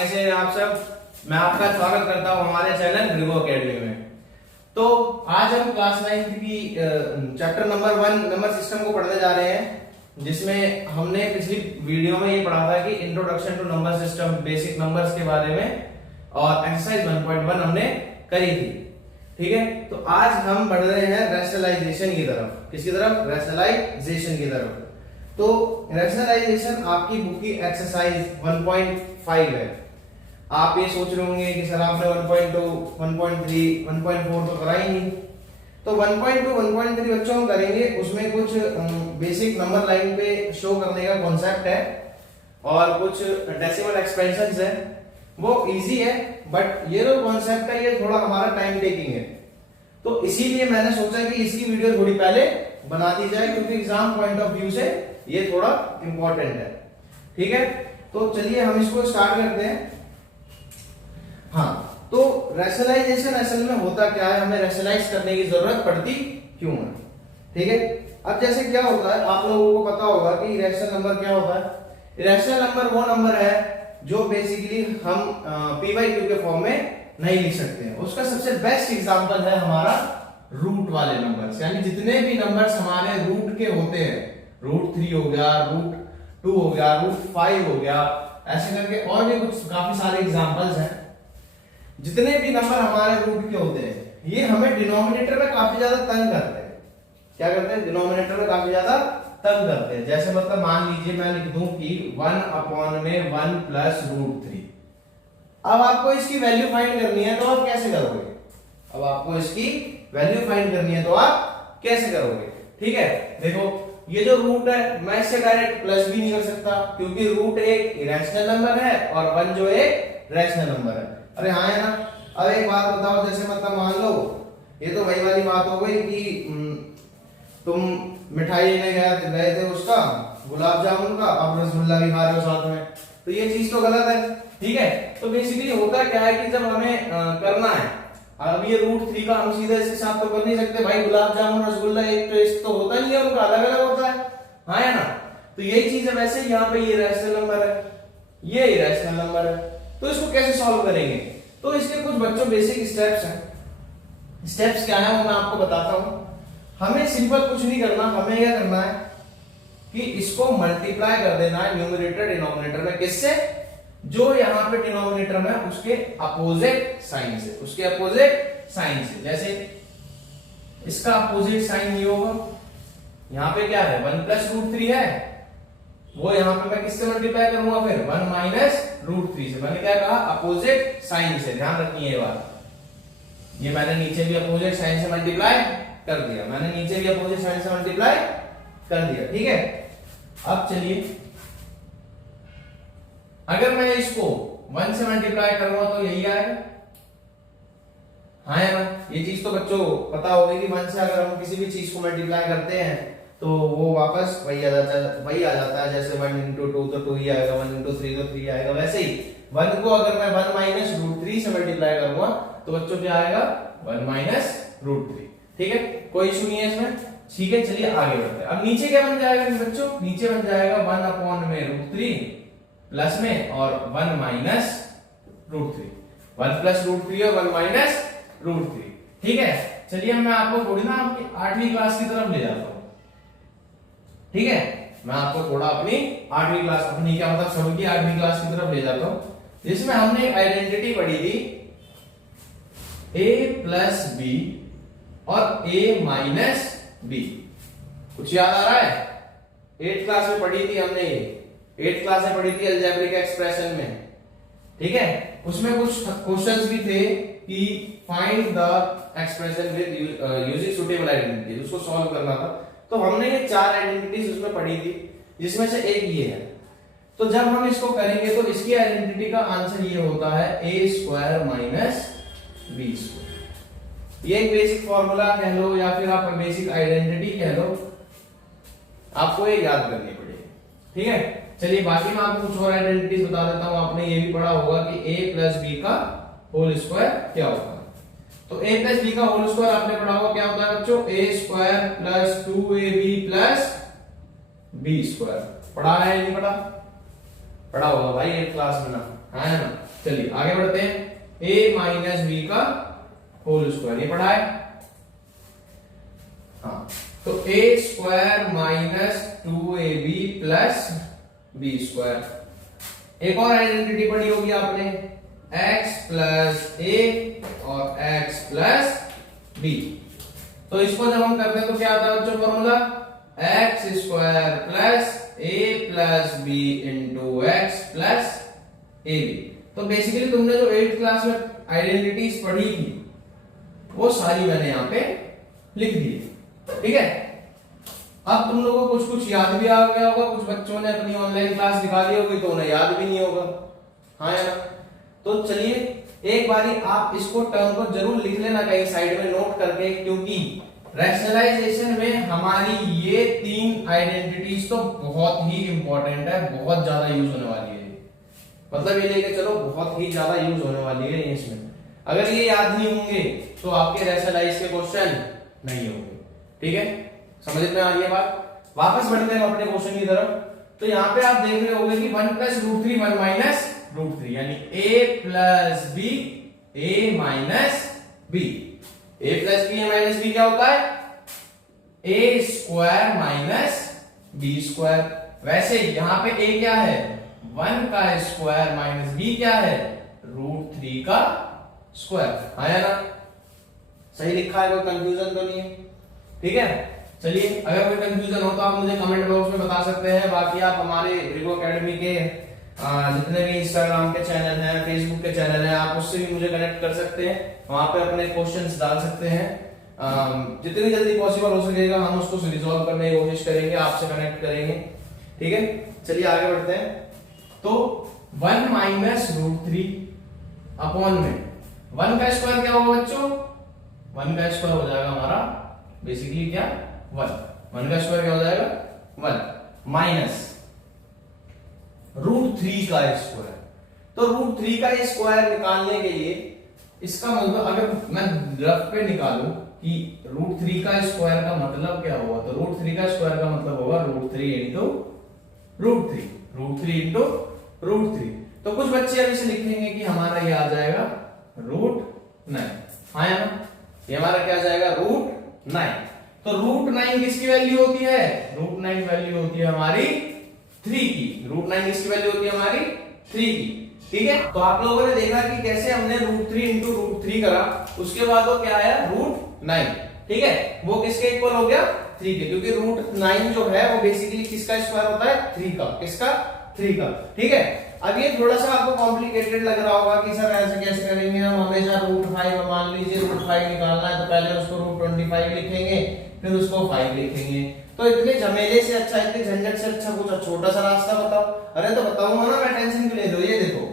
कैसे हैं आप सब। मैं आपका स्वागत करता हूं हमारे चैनल ग्रिगो एकेडमी में। तो आज हम क्लास 9 की चैप्टर नंबर 1 नंबर सिस्टम को पढ़ने जा रहे हैं, जिसमें हमने पिछली वीडियो में ये पढ़ा था कि introduction to number system, basic numbers के बारे में, और एक्सरसाइज 1.1 हमने करी थी। ठीक है, तो आज हम बढ़ रहे हैं रैशनलाइजेशन की तरफ। किसकी तरफ? रैशनलाइजेशन की तरफ। तो रैशनलाइजेशन आपकी बुक की एक्सरसाइज 1.5 है। आप ये सोच रहे होंगे कि सर आपने 1.2, 1.3, 1.4 तो करा ही नहीं। तो 1.2, 1.3 बच्चों हम करेंगे। उसमें कुछ बेसिक नंबर लाइन पे शो करने का कॉन्सेप्ट है और कुछ डेसिमल एक्सपेंशंस है। वो इजी है, बट ये जो कॉन्सेप्ट है ये थोड़ा हमारा टाइम टेकिंग है। तो इसीलिए मैंने सोचा कि इसकी वीडियो थोड़ी पहले बना दी जाए, क्योंकि एग्जाम पॉइंट ऑफ व्यू से ये थोड़ा इंपॉर्टेंट है। ठीक है, तो चलिए हम इसको स्टार्ट करते हैं। हाँ, तो रैशनलाइजेशन असल में होता क्या है, हमें रैशनलाइज करने की जरूरत पड़ती क्यों है। ठीक है, अब जैसे क्या होता है, आप लोगों को पता होगा कि इरेशनल नंबर क्या होता है। इरेशनल नंबर वो नंबर है जो बेसिकली हम पी बाई क्यू के फॉर्म में नहीं लिख सकते हैं। उसका सबसे बेस्ट एग्जांपल है हमारा रूट वाले नंबर्स, यानी जितने भी नंबर्स हमारे रूट के होते हैं, √3 हो गया, √2 हो गया, √5 हो गया, ऐसे करके और भी कुछ काफी सारे एग्जांपल्स हैं। जितने भी नंबर हमारे रूट के होते हैं, ये हमें डिनोमिनेटर में काफी ज्यादा तंग करते हैं। क्या करते हैं? डिनोमिनेटर में काफी ज्यादा तंग करते हैं। जैसे मतलब मान लीजिए मैं लिख दूं कि 1/1 प्लस √3। अब आपको इसकी वैल्यू फाइंड करनी है, तो आप कैसे करोगे? अब आपको इसकी वैल्यू फाइंड करनी है तो आप कैसे करोगे? ठीक है, देखो ये जो रूट है, मैं इससे डायरेक्ट प्लस भी नहीं कर सकता, क्योंकि रूट एक इरेशनल नंबर है और 1 जो एक रैशनल नंबर है। अरे हाँ है ना। अब एक बात बताओ, जैसे मतलब मान लो, ये तो वही वाली बात हो गई कि तुम मिठाई लेने गए थे उसका, गुलाब जामुन का, अब रसगुल्ला भी खा रहे हो साथ में, तो ये चीज तो गलत है। ठीक है, तो बेसिकली होता क्या है कि जब हमें करना है, अब ये √3 का हम सीधे इस हिसाब तो कर नहीं सकते भाई। गुलाब जामुन रसगुल्ला एक टेस्ट तो होता नहीं है, उनका अलग अलग होता है। हाँ है ना। तो यही चीज है। वैसे यहाँ पे ये रैशनल नंबर है, ये इरेशनल नंबर है, तो इसको कैसे सॉल्व करेंगे? तो इसके कुछ बच्चों बेसिक स्टेप्स हैं। स्टेप्स क्या है वो मैं आपको बताता हूं। हमें सिंपल कुछ नहीं करना, हमें क्या करना है कि इसको मल्टीप्लाई कर देना है न्यूमरेटर डिनोमिनेटर में। किससे? जो यहां पे डिनोमिनेटर में उसके अपोजिट साइन से, उसके अपोजिट साइन से। जैसे इसका अपोजिट साइन ये होगा, यहां पे क्या है 1 प्लस √3 है, वो यहां पे मैं किससे मल्टीप्लाई करूंगा? फिर 1 माइनस √3 से। मैंने क्या कहा? अपोजिट साइन से। ध्यान रखिए ये बात। ये मैंने नीचे भी अपोजिट साइन से मल्टीप्लाई कर दिया, मैंने नीचे भी अपोजिट साइन से मल्टीप्लाई कर दिया। ठीक है, अब चलिए, अगर मैं इसको 1 से मल्टीप्लाई करूंगा तो यही आएगा। हाँ है ना। ये चीज तो बच्चों पता होगी कि 1 से अगर हम किसी भी चीज को मल्टीप्लाई करते हैं तो वो वापस वही आ जाता है। जैसे 1 × 2 तो 2 ही आएगा, 1 × 3 तो 3 आएगा। वैसे ही 1 को अगर मैं 1 माइनस √3 से मल्टीप्लाई करूंगा तो बच्चों क्या आएगा? 1 माइनस √3। ठीक है, कोई इशू नहीं है इसमें। ठीक है, चलिए आगे बढ़ते हैं। अब नीचे क्या बन जाएगा बच्चों? नीचे बन जाएगा 1/√3 प्लस में और 1 माइनस √3। 1 प्लस √3 और 1 माइनस √3। ठीक है, चलिए मैं आपको थोड़ी ना आपकी 8वीं क्लास की तरफ ले जाता हूं। ठीक है, मैं आपको थोड़ा अपनी 8वीं क्लास, अपनी क्या मतलब सबकी 8वीं क्लास की तरफ ले जाता हूं, जिसमें हमने एक आइडेंटिटी पढ़ी थी a प्लस बी और a माइनस बी। कुछ याद आ रहा है? 8th क्लास में पढ़ी थी हमने, 8th क्लास में पढ़ी थी अलजेब्रिक एक्सप्रेशन में। ठीक है, उसमें कुछ क्वेश्चंस भी थे कि find the expression with using suitable identity, उसको सॉल्व करना था। तो हमने ये 4 आइडेंटिटीज उसमें पढ़ी थी, जिसमें से एक ये है। तो जब हम इसको करेंगे तो इसकी आइडेंटिटी का आंसर ये होता है a² माइनस b²। ये एक बेसिक फॉर्मूला कह लो या फिर आप बेसिक आइडेंटिटी कह लो, आपको ये याद करनी पड़ेगी। ठीक है, चलिए बाकी मैं आपको कुछ और आइडेंटिटीज बता देता हूं। आपने ये भी पढ़ा होगा कि a प्लस b का होल स्क्वायर क्या होता है। तो a प्लस b का होल स्क्वायर आपने पढ़ा होगा क्या होता है बच्चों? a² plus 2ab plus b²। पढ़ा है नहीं पढ़ा? पढ़ा होगा भाई 8th क्लास में ना। है ना। चलिए आगे बढ़ते हैं, a माइनस बी का होल स्क्वायर, ये पढ़ा है। हाँ, तो a square minus 2ab plus B square. एक और आइडेंटिटी पढ़ी होगी आपने, x प्लस a और x प्लस b। तो इसको जब हम करते हैं तो क्या आता है बच्चों formula, x square plus a plus B into x plus A B. तो बेसिकली तुमने जो 8th क्लास में आइडेंटिटीज पढ़ी थी वो सारी मैंने यहाँ पे लिख दी, ठीक है। अब तुम लोगों को कुछ कुछ याद भी आ गया होगा, कुछ बच्चों ने अपनी ऑनलाइन क्लास निकाली होगी तो उन्हें याद भी नहीं होगा, हाँ या ना। तो चलिए एक बारी आप इसको टर्म को जरूर लिख लेना कहीं साइड में नोट करके, क्योंकि रैशनलाइजेशन में हमारी ये 3 आइडेंटिटीज तो बहुत ही इंपॉर्टेंट है, बहुत ज्यादा यूज होने वाली है। मतलब ये लेके चलो बहुत ही ज्यादा यूज होने वाली है इसमें। अगर ये याद नहीं होंगे तो आपके रैशनलाइज के क्वेश्चन नहीं होंगे, ठीक है। समझ में आ रही है बात। वापस बढ़ते हैं अपने क्वेश्चन की तरफ। तो यहाँ पे आप देख रहे होंगे कि 1 प्लस रूट 3 1 माइनस रूट 3, यानी a plus B a minus B. a plus B a minus B क्या होता है, a square minus B square. वैसे यहाँ पे a क्या है, 1 का स्क्वायर माइनस b क्या है, रूट 3 का स्क्वायर, आया ना। सही लिखा है, कोई कंफ्यूजन तो नहीं है, ठीक है। चलिए अगर कोई कंफ्यूजन हो तो आप मुझे कमेंट बॉक्स में बता सकते हैं। बाकी आप हमारे रिगो एकेडमी के जितने भी इंस्टाग्राम के चैनल हैं, फेसबुक के चैनल हैं, आप उससे भी मुझे कनेक्ट कर सकते हैं, वहां पे अपने क्वेश्चंस डाल सकते हैं। जितनी जल्दी पॉसिबल हो सकेगा हम उसको रिजॉल्व करने की कोशिश करेंगे, आपसे कनेक्ट करेंगे, ठीक है। चलिए आगे बढ़ते हैं। तो 1 माइनस रूट 3 अपॉन में 1 का स्क्वायर क्या होगा बच्चों, 1 का स्क्वायर हो जाएगा हमारा बेसिकली क्या 1 का स्क्वायर क्या हो जाएगा 1 माइनस रूट 3 का स्क्वायर। तो रूट 3 का स्क्वायर निकालने के लिए इसका मतलब अगर मैं रफ पे निकालूं कि रूट 3 का स्क्वायर का मतलब क्या होगा, तो रूट 3 का स्क्वायर का मतलब होगा root 3 into root 3, root 3 into root 3। तो कुछ बच्चे अभी से लिखेंगे कि हमारा ये आ जाएगा रूट 9, हाँ या ना, ये हमारा क्या आ जाएगा रूट 9। तो रूट 9 किसकी वैल्यू होती है, रूट 9 वैल्यू होती है हमारी 3 की। रूट 9 किसकी वैल्यू होती है हमारी 3 की, ठीक है। तो आप लोगों ने देखा कि कैसे हमने रूट 3 इंटू रूट 3 करा, उसके बाद वो क्या आया रूट 9, ठीक है। वो किसके इक्वल हो गया 3 के, क्योंकि रूट 9 जो है वो बेसिकली किसका स्क्वायर होता है 3 का, किसका 3 का, ठीक है। अब ये थोड़ा सा आपको कॉम्प्लिकेटेड लग रहा होगा कि सर ऐसे कैसे करेंगे हम, हमेशा रूट 5, मान लीजिए रूट 5 निकालना है तो पहले उसको रूट 25 लिखेंगे फिर उसको 5 लिखेंगे। तो इतने झमेले से अच्छा, इतने झंझट से अच्छा कुछ छोटा सा रास्ता बताओ। अरे तो बताऊंगा ना, मैं टेंशन क्यों ले रहे हो। ये देखो,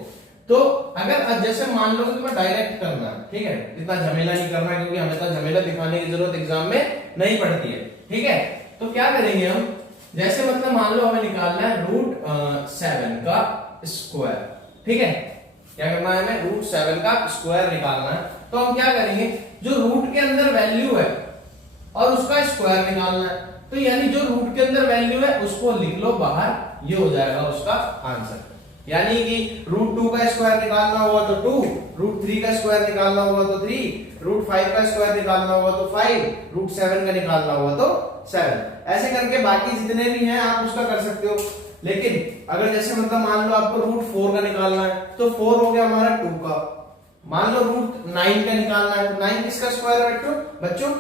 तो अगर जैसे मान लो कि तुम्हें डायरेक्ट करना है, ठीक है, इतना झमेला नहीं करना क्योंकि हमें तो झमेला दिखाने की जरूरत एग्जाम में नहीं पड़ती है, ठीक है। तो क्या करेंगे हम, जैसे मतलब मान लो हमें निकालना है रूट 7 का स्क्वायर, ठीक है। क्या करना है हमें, रूट 7 का स्क्वायर निकालना है। तो हम क्या करेंगे, जो रूट के अंदर वैल्यू है और उसका स्क्वायर निकालना है। तो यानी जो रूट के अंदर वैल्यू है उसको लिख लो बाहर, ये हो जाएगा उसका आंसर। यानी कि रूट 2 का स्क्वायर निकालना होगा तो 2, रूट 3 का स्क्वायर निकालना होगा तो 3, रूट 5 का स्क्वायर निकालना होगा तो 5, रूट 7 का निकालना होगा तो 7। ऐसे करके बाकी जितने भी हैं आप उसका कर सकते हो। लेकिन अगर जैसे मतलब मान लो आपको रूट 4 का निकालना है तो 4 हो गया हमारा 2 का। मान लो रूट 9 का निकालना है तो 9 किसका स्क्वायर है बच्चों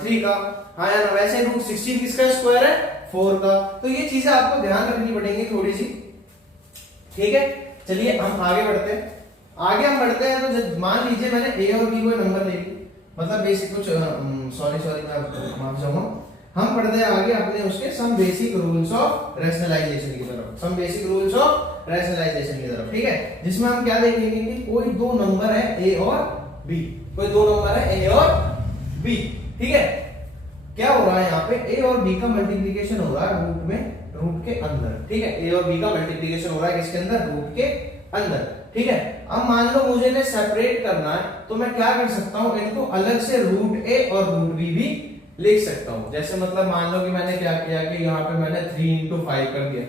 3 का, हाँ या ना। वैसे रूट 16 किसका स्क्वायर है 4 का। तो ये चीजें आपको ध्यान रखनी पड़ेंगी थोड़ी सी, ठीक है। चलिए हम आगे बढ़ते हैं। आगे हम बढ़ते हैं तो मान लीजिए मैंने ए और बी को नंबर ले ली, मतलब बेसिक कुछ सॉरी मैं माफ चाहूंगा। हम पढ़ते हैं आगे अपने उसके some basic rules of rationalisation की तरफ, some basic rules of rationalisation की तरफ, ठीक है। जिसमें हम क्या देखेंगे कि कोई दो नंबर है ए और बी, कोई दो नंबर है ए और बी, ठीक है। क्या हो रहा है यहाँ पे, ए और बी का मल्टीप्लीकेशन हो रहा है रूट में, रूट के अंदर, ठीक है। ए और बी का मल्टीप्लीकेशन हो रहा है किसके अंदर, रूट के अंदर, ठीक है। अब मान लो मुझे इन्हें सेपरेट करना है तो मैं क्या कर सकता हूं, इनको अलग से रूट ए और रूट बी भी लिख सकता हूं। जैसे मतलब मान लो कि मैंने क्या किया कि यहाँ पे मैंने 3 into 5 कर दिया,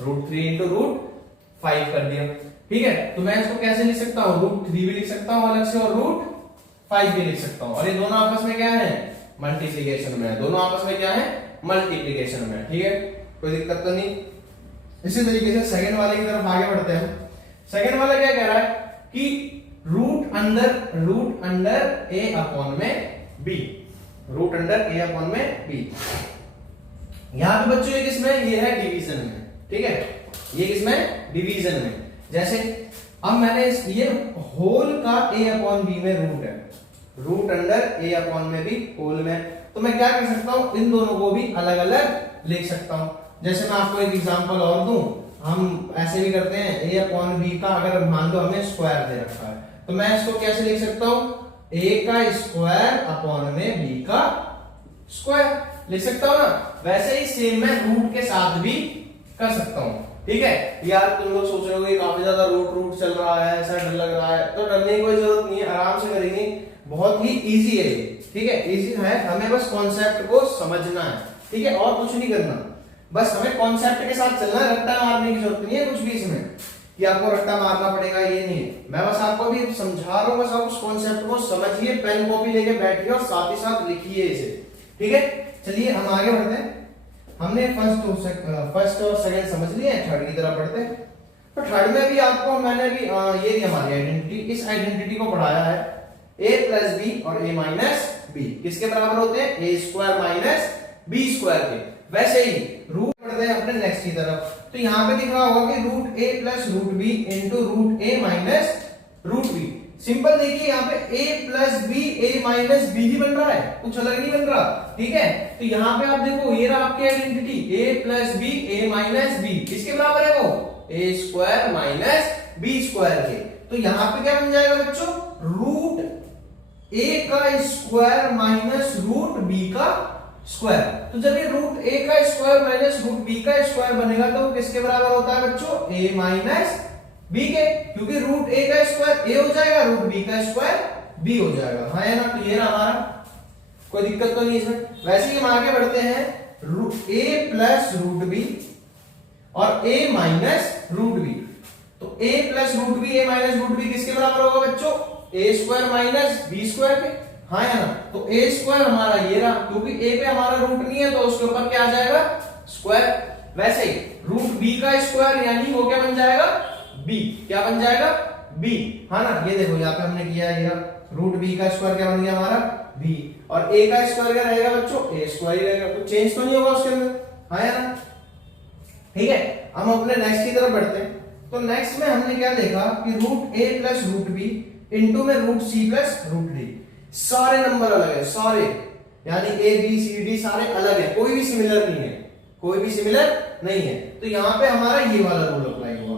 रूट 3 into रूट 5 कर दिया। ठीक है, तो मैं इसको कैसे लिख सकता हूँ, √3 भी लिख सकता हूँ अलग से और √5 भी लिख सकता हूँ, और ये दोनों आपस में क्या है, मल्टीप्लीकेशन में है, दोनों आपस में क्या है, मल्टीप्लीकेशन में। ठीक है, कोई दिक्कत तो नहीं। इसी तरीके से सेकंड वाले की तरफ आगे बढ़ते हैं। सेकंड वाला क्या कह रहा है कि रूट अंडर ए अपॉन में बी, रूट अंडर ए अपॉन में बी। यहां पे बच्चों ये किसमें, ये है डिवीजन में। ठीक है, ये किसमें, डिवीजन में। जैसे अब मैंने ये होल का ए अपॉन बी में रूट है, रूट अंडर ए अपॉन में बी होल में, तो मैं क्या कर सकता हूं, इन दोनों को भी अलग अलग लिख सकता हूं। जैसे मैं आपको एक एग्जांपल और दूं, हम ऐसे भी करते हैं, ए अपॉन बी का अगर मान लो हमें स्क्वायर दे रखा है, तो मैं इसको कैसे लिख सकता हूं, ए का स्क्वायर अपॉन में बी का स्क्वायर लिख सकता हूं ना। वैसे ही सेम मैं रूट के साथ भी कर सकता हूं। ठीक है, यार तुम लोग सोच रहे हो कि काफी ज्यादा रूट चल रहा है, ऐसा डर लग रहा है, तो डरने की कोई जरूरत नहीं है, आराम से करेंगे, बहुत ही इजी है ये। ठीक है, इजी है, हमें बस कॉन्सेप्ट को समझना है। ठीक है, और कुछ नहीं करना, बस हमें कॉन्सेप्ट के साथ चलना है, रट्टा मारने की जरूरत नहीं है कुछ भी इसमें कि आपको रट्टा मारना पड़ेगा, ये नहीं है। मैं बस आपको भी समझा रहा हूं, बस आप उस कॉन्सेप्ट को समझिए, पेन कॉपी लेके बैठिए और साथ ही साथ लिखिए इसे। ठीक है, चलिए हम आगे बढ़ते हैं। हमने फर्स्ट और सेकंड समझ लिया, थर्ड की तरफ बढ़ते हैं। तो थर्ड में भी आपको मैंने भी ये दी हमारी आइडेंटिटी, इस आइडेंटिटी को पढ़ाया है, a प्लस बी और a माइनस बी किसके बराबर होते हैं, a square minus B square के। वैसे ही रूट बढ़ते हैं अपने नेक्स्ट की तरफ, तो यहां पे दिख रहा होगा कि root a plus root B into root a minus root B. Simple देखिए, यहाँ पे a plus B a minus B ही बन रहा है, कुछ अलग नहीं बन रहा। ठीक है, तो यहाँ पे आप देखो, ये रहा आपकी identity, a plus B a minus B किसके बराबर है, वो a square minus B square के। तो यहाँ पे क्या बन जाएगा बच्चों, रूट a का स्क्वायर माइनस रूट b का स्क्वायर। तो जब ये रूट a का स्क्वायर माइनस रूट b का स्क्वायर बनेगा तो किसके बराबर होता है बच्चों, a माइनस b के, क्योंकि रूट a का स्क्वायर a हो जाएगा, रूट b का स्क्वायर b हो जाएगा। हाँ है ना, तो ये ना हमारा, कोई दिक्कत तो नहीं इसमें। वैसे ही हम आगे बढ़ते हैं, a प्लस रूट b और a माइनस रूट b। तो a plus root b a minus root b किसके बराबर होगा बच्चों, a square minus b square के। हाँ है ना, तो a स्क्वायर हमारा ये रहा, क्योंकि a पे हमारा रूट नहीं है तो उसके ऊपर क्या आ जाएगा, स्क्वायर। वैसे ही रूट b का स्क्वायर यानी वो क्या बन जाएगा, b, क्या बन जाएगा, b। हाँ ना, ये देखो यहाँ पे हमने किया, ये रूट b का स्क्वायर क्या बन गया हमारा, b, और a का स्क्वायर क्या रहेगा बच्चों, a स्क्वायर ही रहेगा, तो चेंज तो नहीं होगा उसके अंदर। हाँ है ना, ठीक है। हम अपने नेक्स्ट की तरफ बढ़ते हैं। तो नेक्स्ट में हमने क्या देखा कि root a plus root b into में root c plus root d। सारे नंबर अलग है, सारे, यानी a b c d सारे अलग है, कोई भी सिमिलर नहीं है, कोई भी सिमिलर नहीं है। तो यहाँ पे हमारा ये वाला रूल अप्लाई हुआ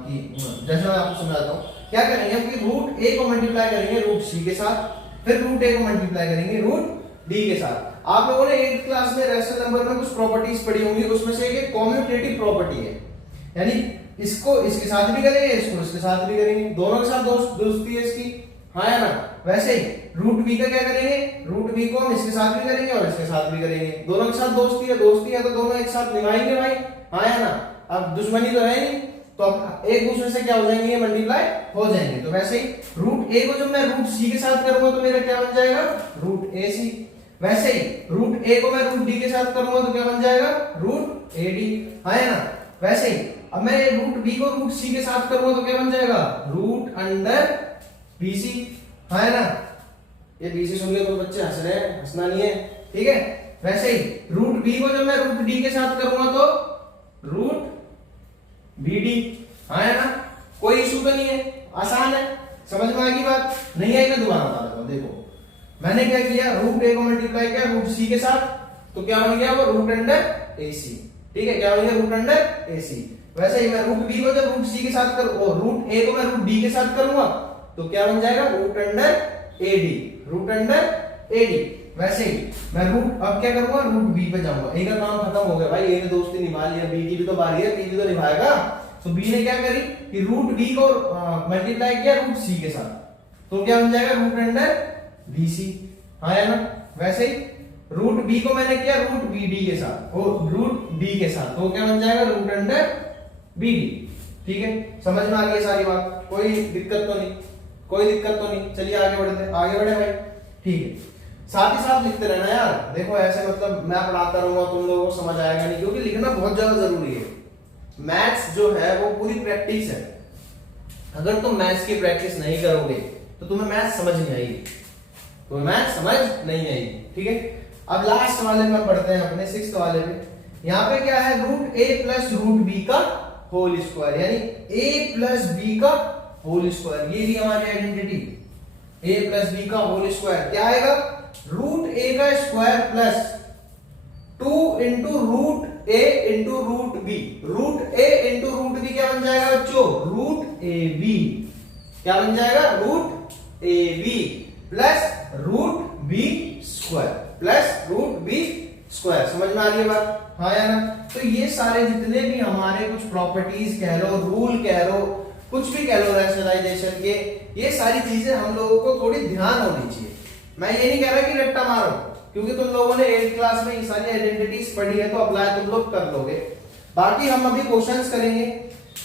कि जैसे मैं आपको समझाता हूँ, क्या करेंगे कि रूट a को मल्टीप्लाई करेंगे रूट c के साथ, फिर रूट a को मल्टीप्लाई करेंगे रूट d के साथ। आप लोगों ने 8th क्लास में रेशनल नंबर में कुछ प्रॉपर्टीज पढ़ी होंगी, उसमें से एक कॉम्यूटेटिव प्रॉपर्टी है, यानी इसको इसके साथ भी करेंगे, इसको इसके साथ भी करेंगे, दोनों के साथ दोस्ती है इसकी। हाँ है ना, वैसे ही रूट b का क्या करेंगे, रूट b को हम इसके साथ भी करेंगे और इसके साथ भी करेंगे, दोनों के साथ दोस्ती है तो दोनों एक साथ निभाएंगे भाई। हाँ है ना, अब दुश्मनी तो है नहीं, तो अब एक दूसरे से क्या हो जाएंगे, मल्टीप्लाई हो जाएंगे। तो वैसे ही रूट a को जब मैं रूट c के साथ करूंगा तो मेरा क्या बन जाएगा, रूट ac। वैसे ही रूट a को मैं रूट d के साथ करूंगा तो क्या बन जाएगा, रूट ad। हाँ है ना, वैसे ही अब मैं रूट b को रूट c के साथ करूंगा तो क्या बन जाएगा, रूट अंडर bc। हाँ है ना, ये bc सुन के तो बच्चे हंस रहे हैं, हंसना नहीं है, ठीक है। वैसे ही रूट b को जब मैं रूट d के साथ करूंगा तो रूट bd। हाँ है ना, कोई इशू तो नहीं है, आसान है, समझ में आएगी बात, नहीं आई मैं दोबारा बता देता हूं। देखो मैंने क्या किया, रूट a को मल्टीप्लाई किया रूट c के साथ, तो क्या बन गया वो रूट अंडर ac। ठीक है, क्या बन गया, रूट अंडर ac। वैसे ही मैं रूट b को जब रूट c के साथ रूट a को मैं रूट d के साथ करूंगा तो क्या बन जाएगा, root under ad, root under ad। वैसे ही मैं रूट, अब क्या करूंगा, रूट b पे जाऊंगा, a का काम खत्म हो गया भाई, a ने दोस्ती निभा लिया, b की भी तो बारी है, b भी तो निभाएगा। तो b ने क्या करी कि रूट b को मल्टीप्लाई किया रूट c के साथ, तो क्या बन जाएगा, रूट अंडर bc। हाँ है ना, वैसे ही रूट b को मैंने किया रूट bd के साथ, और रूट d के साथ, तो क्या बन जाएगा, रूट अंडर bd। ठीक है, समझ में आ गई सारी बात, कोई दिक्कत तो नहीं, कोई दिक्कत तो नहीं। चलिए आगे बढ़े भाई। ठीक है, साथ ही साथ लिखते रहना यार। देखो ऐसे मतलब मैं पढ़ाता रहूंगा तुम लोगों को समझ आएगा नहीं, क्योंकि लिखना बहुत ज्यादा जरूरी है। मैथ्स जो है वो पूरी प्रैक्टिस है। अगर तुम मैथ्स की प्रैक्टिस नहीं करोगे तो तुम्हें मैथ्स समझ नहीं आएगी, तुम्हें मैथ्स समझ नहीं आएगी। ठीक है, अब लास्ट वाले में पढ़ते हैं अपने 6th वाले में। यहाँ पे क्या है, रूट ए प्लस रूट बी का होल स्क्वायर, यानी a प्लस बी का होल स्क्वायर। ये रही हमारी आइडेंटिटी, a प्लस बी का होल स्क्वायर क्या आएगा, रूट ए का स्क्वायर प्लस 2 इंटू रूट ए इंटू रूट बी। रूट ए इंटू रूट बी क्या बन जाएगा बच्चों, रूट ए बी। क्या बन जाएगा, root A B plus root B square, plus root B square. समझ में आ रही है बात, हाँ या ना। तो ये सारे जितने भी हमारे कुछ प्रॉपर्टीज कह लो, रूल कह लो, कुछ भी कह लो रैशनलाइजेशन के, ये सारी चीजें हम लोगों को थोड़ी ध्यान होनी चाहिए। मैं ये नहीं कह रहा कि रट्टा मारो, क्योंकि तुम लोगों ने 8th क्लास में ये सारी आइडेंटिटीज पढ़ी है तो अप्लाई तुम लोग कर लोगे। बाकी हम अभी क्वेश्चंस करेंगे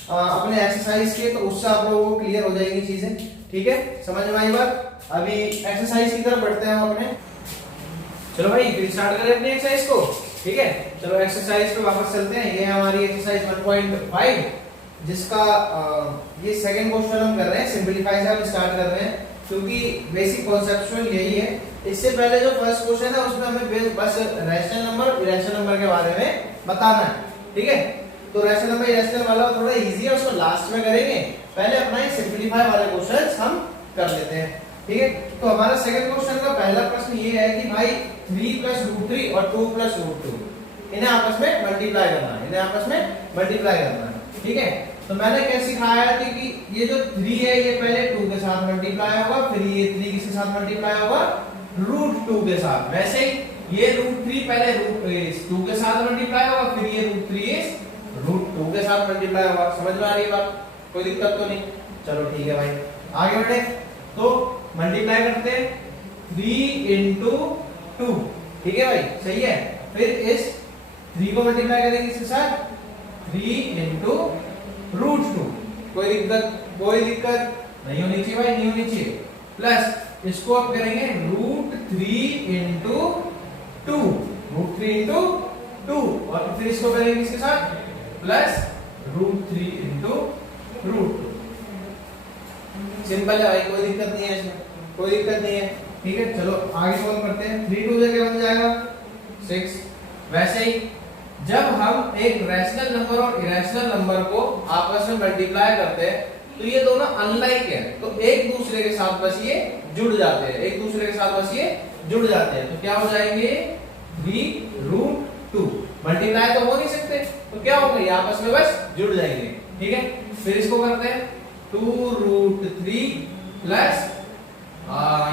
अपने एक्सरसाइज के, तो उससे आप लोगों को क्लियर हो जाएंगी चीजें। ठीक है, समझ में आई बात। अभी एक्सरसाइज की तरफ बढ़ते हैं हम अपने। चलो भाई फिर स्टार्ट करें अपनी एक्सरसाइज को। ठीक है, चलो एक्सरसाइज पे वापस चलते हैं। ये है हमारी एक्सरसाइज 1.5, जिसका ये सेकंड क्वेश्चन हम कर रहे हैं। सिंपलीफाई से हम स्टार्ट कर रहे हैं, क्योंकि बेसिक कॉन्सेप्चुअल यही है। इससे पहले जो फर्स्ट क्वेश्चन है उसमें हमें बस रैशनल नंबर, इरेशनल नंबर के बारे में बताना है। ठीक है, तो रैशनल नंबर इरेशनल वाला थोड़ा इजी है, उसको लास्ट में करेंगे। पहले अपना ये सिंपलीफाई वाले क्वेश्चंस हम कर लेते हैं। ठीक है, तो हमारा सेकंड क्वेश्चन का पहला प्रश्न ये है कि भाई 3 प्लस रूट 3 और 2 प्लस रूट 2 इन्हें आपस में मल्टीप्लाई करना है, इन्हें आपस में मल्टीप्लाई करना है। ठीक है, तो मैंने क्या सिखाया थी कि ये जो 3 है ये पहले 2 के साथ मल्टीप्लाई होगा, फिर ये 3 किसके साथ मल्टीप्लाई होगा, रूट 2 के साथ। वैसे ही ये रूट 3 पहले रूट 2 के साथ मल्टीप्लाई होगा, फिर ये रूट 3 रूट 2 के साथ मल्टीप्लाई होगा। समझ में आ रही है बात, कोई दिक्कत तो नहीं। चलो ठीक है भाई, आगे बढ़े। तो मल्टीप्लाई करते हैं 3 इंटू 2। ठीक है भाई, सही है। फिर इस 3 को मल्टीप्लाई करेंगे इसके साथ 3 इंटू रूट 2। कोई दिक्कत नहीं होनी चाहिए भाई, नहीं होनी चाहिए। प्लस इसको अब करेंगे रूट 3 इंटू 2, रूट 3 इंटू 2, और फिर इसको करेंगे इसके साथ plus root 3 into root 2। Simple है भाई, कोई दिक्कत नहीं है इसमें, कोई दिक्कत नहीं है। ठीक है, चलो आगे सॉल्व करते हैं। 3 2 क्या बन जाएगा 6। वैसे ही जब हम एक रैशनल नंबर और इरेशनल नंबर को आपस में मल्टीप्लाई करते हैं तो ये दोनों अनलाइक है, तो एक दूसरे के साथ बस ये जुड़ जाते हैं, एक दूसरे के साथ बस ये जुड़ जाते हैं। तो क्या हो जाएंगे 3 रूट 2। मल्टीप्लाई तो हो नहीं सकते, तो क्या होगा ये आपस में बस जुड़ जाएंगे। ठीक है, फिर इसको करते हैं 2 रूट 3 प्लस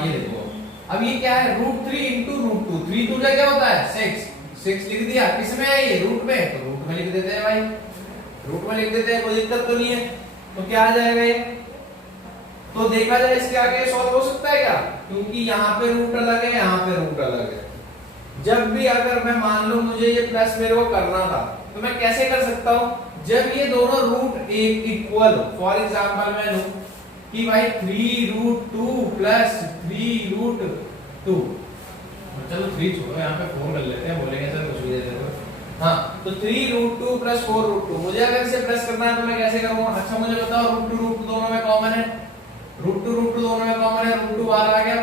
ये देखो, अब ये क्या है रूट 3 इंटू रूट 2। 3 2 क्या होता है 6 लिख दिया। किस में है ये, रूट में, तो रूट में लिख देते हैं भाई, रूट में लिख देते हैं, कोई दिक्कत तो नहीं है। तो क्या आ जाएगा ये, तो देखा जाए इसके आगे सॉल्व हो सकता है क्या, क्योंकि यहाँ पे रूट अलग है, यहाँ पे रूट अलग है। जब भी अगर मैं मान लो मुझे ये प्लस मेरे को करना था, तो मैं कैसे कर सकता हूँ, जब ये दोनों रूट एक इक्वल हो। फॉर एग्जाम्पल मैं लूं कि भाई 3 रूट 2 प्लस 3 रूट 2, चलो 3 छोड़ो, यहाँ पे 4 कर लेते हैं, बोलेंगे सर कुछ भी दे देते हो। हाँ, तो 3 रूट 2 प्लस 4 रूट 2। मुझे अगर इसे प्लस करना है तो मैं कैसे करूंगा। अच्छा मुझे बताओ, रूट 2 दोनों में कॉमन है, रूट 2 दोनों में कॉमन है, रूट 2 बाहर आ गया,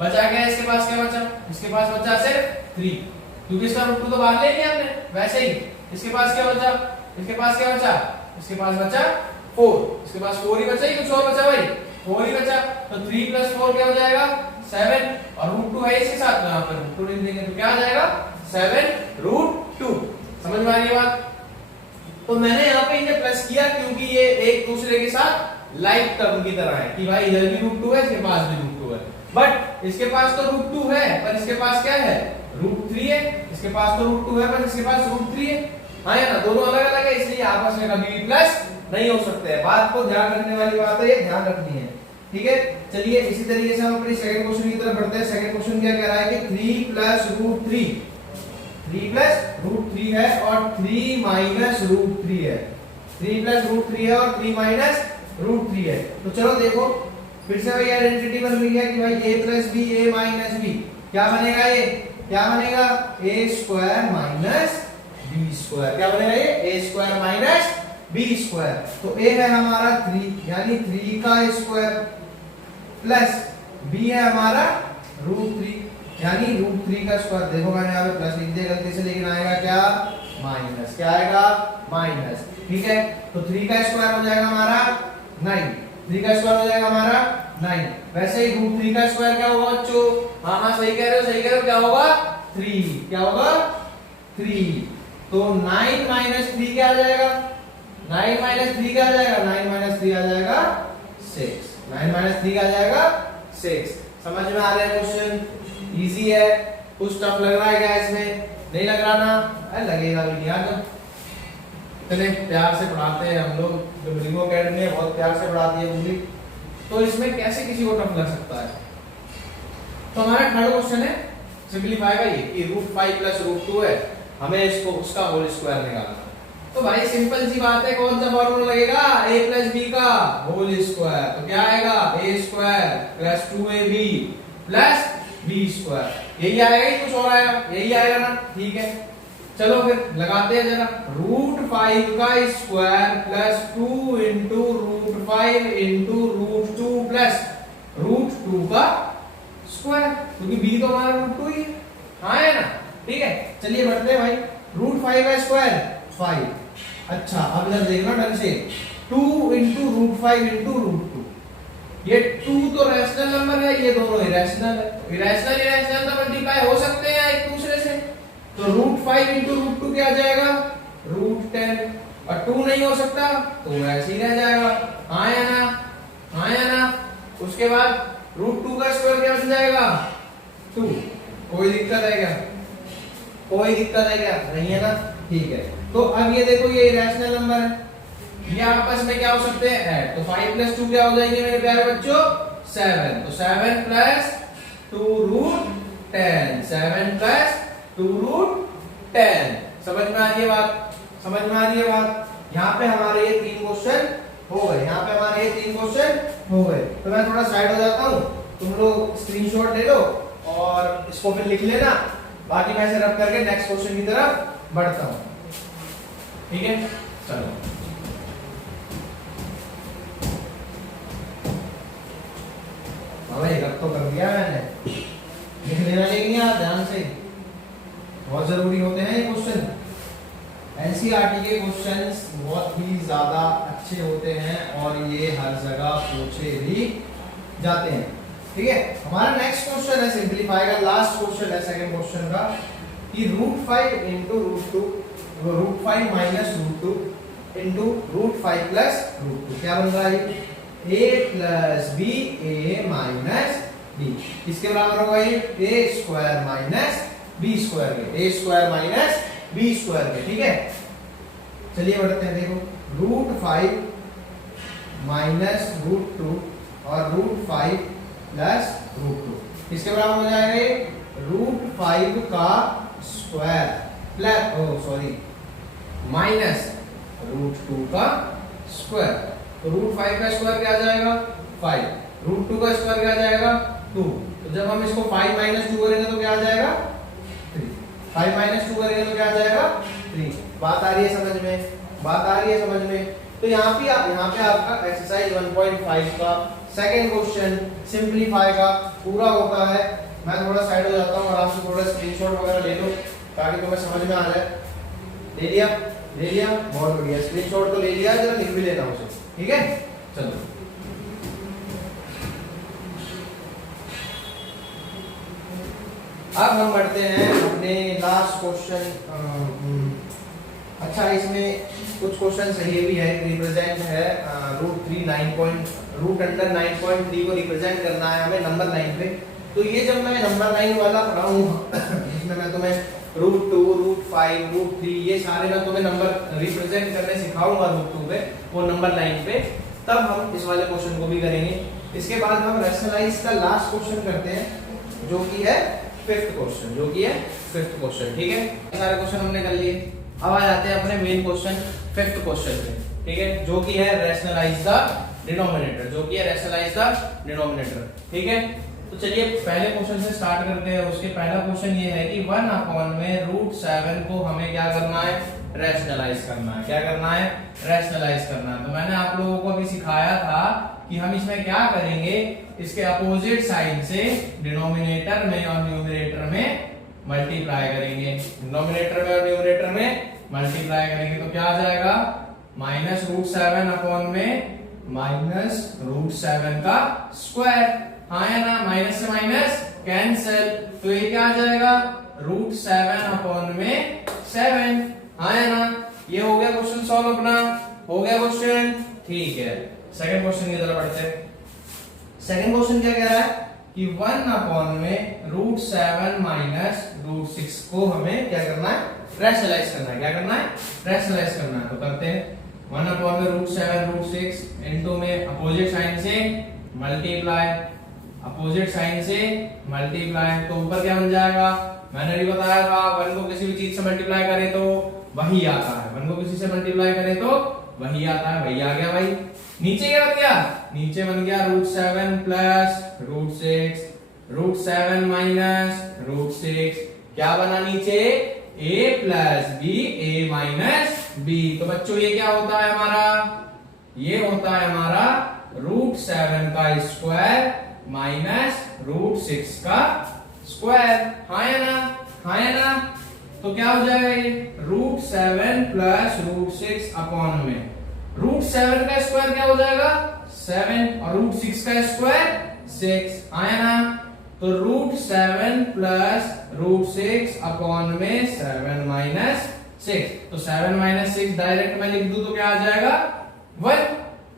बचा गया इसके पास क्या बचा, इसके पास बचा सिर्फ 3, क्योंकि इसका रूट 2 तो बाहर ले लिया हमने। वैसे ही इसके पास क्या बचा, इसके पास क्या बचा, इसके पास बचा 4, इसके पास 4 ही बचा, ही कुछ और बचा भाई, 4 ही बचा। तो 3 प्लस 4 क्या हो जाएगा 7, और रूट 2 है इसके साथ, यहाँ पर रूट 2 लिख देंगे तो क्या आ जाएगा 7 रूट 2। समझ में आ रही है बात। तो मैंने यहाँ पे इन्हें प्लस किया क्योंकि ये एक दूसरे के साथ लाइक टर्म की तरह है, कि भाई इधर भी रूट 2 है, इसके पास भी रूट 2 है, बट इसके पास तो रूट 2 है पर इसके पास क्या है रूट 3 है, इसके पास तो रूट 2 है पर इसके पास रूट 3 है। हाँ या ना, दोनों अलग अलग है, इसलिए आपस में कभी भी प्लस नहीं हो सकते हैं। बात को ध्यान रखने वाली बात है, ये ध्यान रखनी है। ठीक है, चलिए इसी तरीके से हम अपने सेकंड क्वेश्चन की तरफ बढ़ते हैं। सेकंड क्वेश्चन क्या कह रहा है कि 3 प्लस रूट 3 है और 3 माइनस रूट 3 है। 3 प्लस रूट 3 है और 3 माइनस रूट 3 है। तो चलो देखो फिर से वही आइडेंटिटी बन रही है कि भाई a plus B a minus B क्या बनेगा, ये क्या बनेगा a square minus B square. क्या बनेगा ये a square minus B square. तो a है हमारा 3 यानी 3 का स्क्वायर प्लस b है हमारा रूट 3 यानी रूट 3 का स्क्वायर। देखो मैंने यहाँ पे प्लस लिख दिया गलती से, लेकिन आएगा क्या माइनस, क्या आएगा माइनस। ठीक है तो 3 का स्क्वायर हो जाएगा हमारा 9, 3 का स्क्वायर हो जाएगा हमारा 9। वैसे ही रूट 3 का स्क्वायर क्या होगा बच्चों, हाँ सही कह रहे हो सही कह रहे हो, क्या होगा 3, क्या होगा 3। तो 9 माइनस 3 क्या आ जाएगा, 9 माइनस 3 क्या आ जाएगा, 9 माइनस 3 आ जाएगा 6, 9 माइनस 3 क्या आ जाएगा 6। समझ में आ रहा है क्वेश्चन, इजी है, कुछ टफ लग रहा है क्या इसमें, नहीं लग रहा ना, अरे लगेगा भी नहीं यार। चले प्यार से पढ़ाते हैं हम लोग, जो बिलिंगो अकेडमी है बहुत प्यार से पढ़ाती है मूवी, तो इसमें कैसे किसी को टफ लग सकता है। तो हमारा थर्ड क्वेश्चन है सिंपलीफाई का ये कि रूट 5 प्लस रूट 2 है, हमें इसको उसका होल स्क्वायर निकालना। तो भाई सिंपल सी बात है, कौन सा फॉर्मूला लगेगा, a प्लस बी का होल स्क्वायर। तो क्या आएगा a square plus 2ab plus b square, यही आएगा ही कुछ और आएगा, यही आएगा ना। ठीक है चलो फिर लगाते हैं जरा, रूट 5 का square plus 2 into root 5 into root 2 plus root 2 का स्क्वायर, क्योंकि b तो हमारा रूट 2 ही है, हाँ है ना। ठीक है चलिए बढ़ते हैं भाई, रूट 5 का स्क्वायर 5। अच्छा अब इधर देखना ढंग से, 2 इंटू रूट 5 इंटू रूट 2, ये 2 तो रैशनल नंबर है, ये दोनों इरेशनल है, इरेशनल इरेशनल तो मल्टीप्लाई हो सकते हैं एक दूसरे से। तो रूट 5 इंटू रूट 2 क्या आ जाएगा रूट 10, और 2 नहीं हो सकता तो ऐसे ही रह जाएगा, हाँ या ना, हाँ या ना। उसके बाद रूट 2 का स्क्वायर क्या बन जाएगा 2, कोई दिक्कत है क्या, कोई दिक्कत है क्या, नहीं है ना। ठीक है तो अब ये देखो ये इरेशनल नंबर है, ये आपस में क्या हो सकते हैं ऐड, तो 5 प्लस 2 क्या हो जाएंगे मेरे प्यारे बच्चों 7, तो 7 प्लस 2 रूट 10, 7 प्लस 2 रूट 10। समझ में आ रही है बात, समझ में आ रही है बात। यहाँ पे हमारे ये 3 क्वेश्चन हो गए, यहाँ पे हमारे ये 3 क्वेश्चन हो गए। तो मैं थोड़ा साइड हो जाता हूँ, तुम लोग स्क्रीनशॉट ले लो और इसको फिर लिख लेना, बाकी मैं इसे रब करके नेक्स्ट क्वेश्चन की तरफ बढ़ता हूँ। ठीक है चलो भाई रब तो कर दिया मैंने, लिख लेना लेकिन यार ध्यान से, बहुत जरूरी होते हैं ये क्वेश्चन। एनसीईआरटी के क्वेश्चंस बहुत ही ज्यादा अच्छे होते हैं और ये हर जगह पूछे भी जाते हैं। ठीक है हमारा नेक्स्ट क्वेश्चन है सिंपलीफाई का, लास्ट क्वेश्चन है सेकंड क्वेश्चन का, कि root 5 into root 2, root 5 minus root 2 into root 5 plus root 2 क्या बन रहा है a plus B a minus B, किसके बराबर होगा ये a square minus B square के, a square minus B square के। ठीक है चलिए बढ़ते हैं, देखो रूट 5 माइनस रूट 2 और रूट 5 प्लस रूट 2 किसके बराबर हो जाएगा ये रूट 5 का स्क्वायर प्लस माइनस रूट 2 का स्क्वायर। तो रूट 5 का स्क्वायर क्या आ जाएगा 5, रूट 2 का स्क्वायर क्या आ जाएगा 2। तो जब हम इसको 5 माइनस 2 करेंगे तो क्या आ जाएगा 3, 5 माइनस 2 करेंगे तो क्या आ जाएगा 3। बात आ रही है समझ में, बात आ रही है समझ में। तो यहाँ पे आपका एक्सरसाइज 1.5 का सेकंड क्वेश्चन सिंपलीफाई का पूरा होता है। मैं थोड़ा साइड हो जाता हूँ, आराम से थोड़ा स्क्रीनशॉट वगैरह ले लो ताकि तुम्हें समझ में आ जाए। ले लिया, ले लिया, बहुत बढ़िया, स्क्रीनशॉट तो ले लिया, जरा लिख भी लेना उसे। ठीक है चलो अब हम बढ़ते हैं अपने लास्ट क्वेश्चन। अच्छा इसमें कुछ क्वेश्चन सही भी है, रिप्रेजेंट है रूट अंडर 9.3 को रिप्रेजेंट करना है हमें नंबर 9 पे। तो ये जब मैं नंबर 9 वाला पढ़ाऊंगा इसमें मैं तुम्हें रूट 2, रूट 5, रूट 3 ये सारे मैं तुम्हें नंबर रिप्रेजेंट करने सिखाऊंगा रूट 2 पे, वो नंबर 9 पे, तब हम इस वाले क्वेश्चन को भी करेंगे। इसके बाद हम रैशनलाइज का लास्ट क्वेश्चन करते हैं जो कि है फिफ्थ क्वेश्चन, जो कि है फिफ्थ क्वेश्चन। ठीक है सारे क्वेश्चन हमने कर लिए, अब आ जाते हैं अपने मेन क्वेश्चन फिफ्थ क्वेश्चन पे। ठीक है, जो कि है रैशनलाइज द डिनोमिनेटर, जो कि है रैशनलाइज द डिनोमिनेटर। ठीक है, तो चलिए पहले क्वेश्चन से स्टार्ट करते हैं। उसके पहला क्वेश्चन ये है कि 1/√7 को हमें क्या करना है, रैशनलाइज करना है। क्या करना है, रैशनलाइज करना है। तो मैंने आप लोगों को अभी सिखाया था कि हम इसमें क्या करेंगे, इसके अपोजिट साइड से डिनोमिनेटर में और न्यूमरेटर में मल्टीप्लाई करेंगे। डिनोमिनेटर में और न्यूमरेटर में मल्टीप्लाई करेंगे तो क्या आ जाएगा, -√7 अपॉन में -√7 का स्क्वायर। हाँ है ना, माइनस से माइनस कैंसिल, तो ये क्या आ जाएगा, √7 अपॉन में 7। हाँ है ना, ये हो गया क्वेश्चन सॉल्व अपना, हो गया क्वेश्चन। ठीक है, सेकंड क्वेश्चन की तरफ बढ़ते हैं। सेकंड क्वेश्चन क्या कह रहा है कि 1 अपॉन में √7 माइनस √6 को हमें क्या करना है, रैशनलाइज करना है। क्या करना है, रैशनलाइज करना है। तो करते हैं 1 अपॉन में √7 √6 इनटू में अपोजिट साइन से मल्टीप्लाई, अपोजिट साइन से मल्टीप्लाई, तो ऊपर क्या बन जाएगा, मैंने भी बताया था 1 को किसी भी चीज से मल्टीप्लाई करें तो वही आता है, 1 को किसी से मल्टीप्लाई करें तो वही आता है, वही आ गया भाई। नीचे क्या बन गया, नीचे बन गया √7 प्लस √6, √7 माइनस √6, क्या बना नीचे, a plus B, a minus B. तो बच्चों ये क्या होता है हमारा, ये होता है हमारा √7 का स्क्वायर माइनस √6 का स्क्वायर। हाँ या ना, हाँ या ना, तो क्या हो जाएगा ये √7 प्लस √6 अपॉन में √7 का स्क्वायर क्या हो जाएगा 7 और √6 का स्क्वायर 6। हाँ या ना, तो √7 प्लस √6 अपॉन में 7 माइनस 6, तो 7 माइनस 6 डायरेक्ट में लिख दूं तो क्या आ जाएगा 1।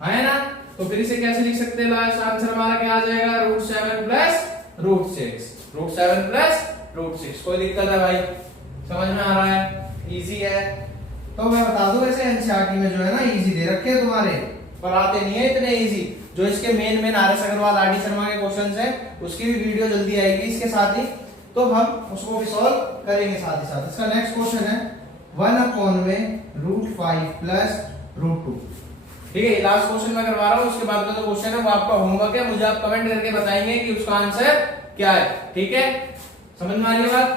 है ना, तो फिर इसे कैसे लिख सकते हैं, लास्ट आंसर हमारा क्या आ जाएगा, √7 प्लस √6, √7 प्लस √6। कोई दिक्कत है भाई, समझ में आ रहा है, इजी है। तो मैं बता दूं वैसे एनसीईआरटी में जो है ना इजी दे रखे हैं तुम्हारे, पर आते नहीं है इतने इजी। जो इसके main R S. Aggarwal, R D. Sharma के क्वेश्चंस हैं, उसकी भी वीडियो जल्दी आएगी इसके साथ ही, तो हम उसको भी सॉल्व करेंगे साथ ही साथ। इसका नेक्स्ट क्वेश्चन है 1 अपॉन में √5 प्लस √2। ठीक है, लास्ट क्वेश्चन मैं करवा रहा हूं, उसके बाद का जो क्वेश्चन है वो आपका होमवर्क है, मुझे आप कमेंट करके बताएंगे कि उसका आंसर क्या है। ठीक है, समझ में आ रही है बात।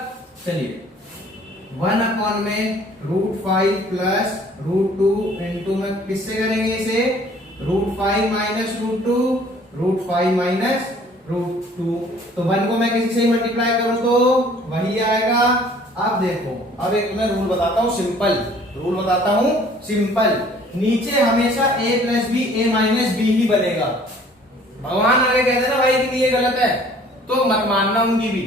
चलिए 1 अपॉन में √5 प्लस √2 इनटू में किससे करेंगे इसे, √5 माइनस √2, √5 माइनस √2। तो 1 को मैं किसी से मल्टीप्लाई करूं तो वही आएगा। अब देखो, अब एक मैं रूल बताता हूं, सिंपल रूल बताता हूं, सिंपल। नीचे हमेशा a plus B, a minus B ही बनेगा। भगवान आगे कहते ना भाई कि ये गलत है, तो मत मानना उनकी भी,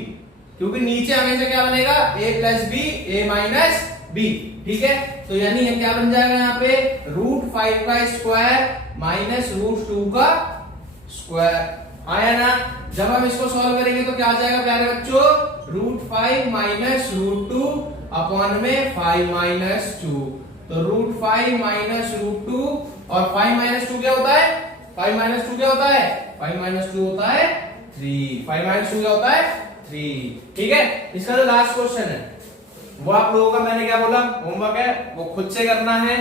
क्योंकि नीचे हमेशा क्या बनेगा, a plus B, a minus B. ठीक है, तो यानी ये क्या बन जाएगा यहाँ पे, √5 का स्क्वायर माइनस √2 का स्क्वायर। आया ना, जब हम इसको सॉल्व करेंगे तो क्या आ जाएगा प्यारे बच्चों, √5 माइनस √2 अपॉन में 5 माइनस 2। तो √5 माइनस √2 और 5 माइनस 2 क्या होता है, 5 माइनस 2 क्या होता है, 5 माइनस 2 होता है 3। 5 माइनस 2 क्या होता है 3। ठीक है, इसका जो लास्ट क्वेश्चन है वो आप लोगों का, मैंने क्या बोला, होमवर्क है, वो खुद से करना है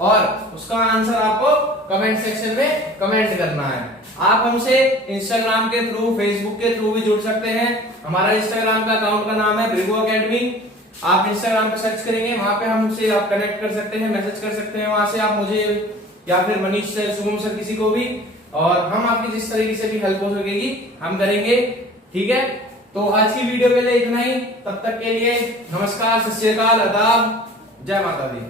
और उसका आंसर आपको कमेंट सेक्शन में कमेंट करना है। आप हमसे इंस्टाग्राम के थ्रू, फेसबुक के थ्रू भी जुड़ सकते हैं। हमारा इंस्टाग्राम का अकाउंट का नाम है भृगु एकेडमी। आप इंस्टाग्राम पे सर्च करेंगे, वहां पे हमसे आप कनेक्ट कर सकते हैं, मैसेज कर सकते हैं, वहां से आप मुझे या फिर मनीष सर, शुभम सर, किसी को भी, और हम आपकी जिस तरीके से भी हेल्प हो सकेगी हम करेंगे। ठीक है, तो आज की वीडियो के लिए इतना ही, तब तक के लिए नमस्कार, सत श्री अकाल, आदाब, जय माता दी।